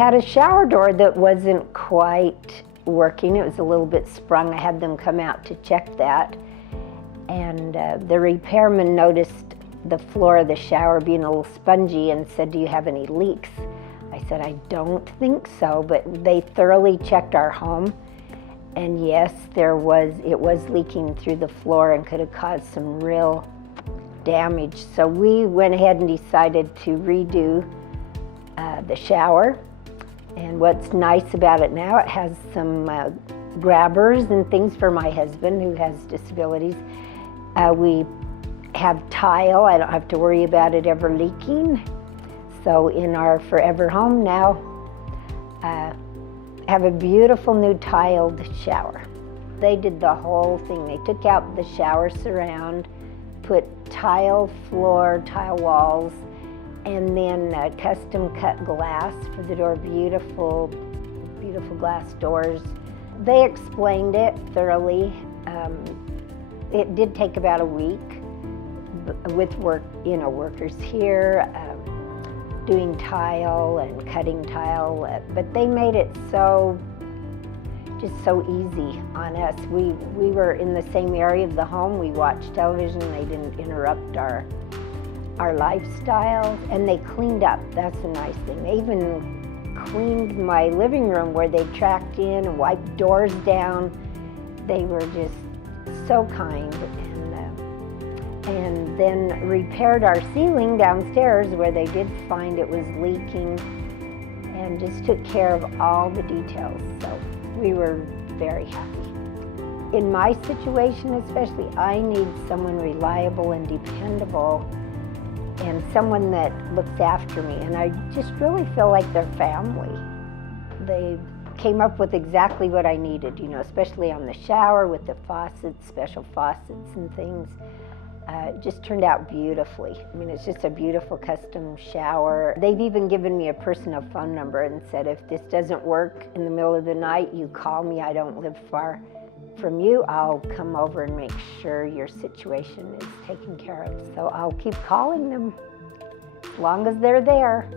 had a shower door that wasn't quite working. It was a little bit sprung. I had them come out to check that. And the repairman noticed the floor of the shower being a little spongy and said, "Do you have any leaks?" I said, "I don't think so," but they thoroughly checked our home. And yes, it was leaking through the floor and could have caused some real damage. So we went ahead and decided to redo the shower. And what's nice about it now, it has some grabbers and things for my husband who has disabilities. We have tile. I don't have to worry about it ever leaking. So in our forever home now, have a beautiful new tiled shower. They did the whole thing. They took out the shower surround, put tile floor, tile walls, and then custom cut glass for the door. Beautiful, beautiful glass doors. They explained it thoroughly. It did take about a week with workers here, doing tile and cutting tile, but they made it just so easy on us. We were in the same area of the home. We watched television. They didn't interrupt our lifestyle, and they cleaned up. That's a nice thing. They even cleaned my living room where they tracked in and wiped doors down. They were just so kind, and then repaired our ceiling downstairs where they did find it was leaking, and just took care of all the details. So we were very happy. In my situation especially, I need someone reliable and dependable, and someone that looks after me, and I just really feel like they're family. They came up with exactly what I needed, especially on the shower with the faucets, special faucets and things. It just turned out beautifully. I mean, it's just a beautiful custom shower. They've even given me a personal phone number and said, if this doesn't work in the middle of the night, you call me. I don't live far from you. I'll come over and make sure your situation is taken care of. So I'll keep calling them as long as they're there.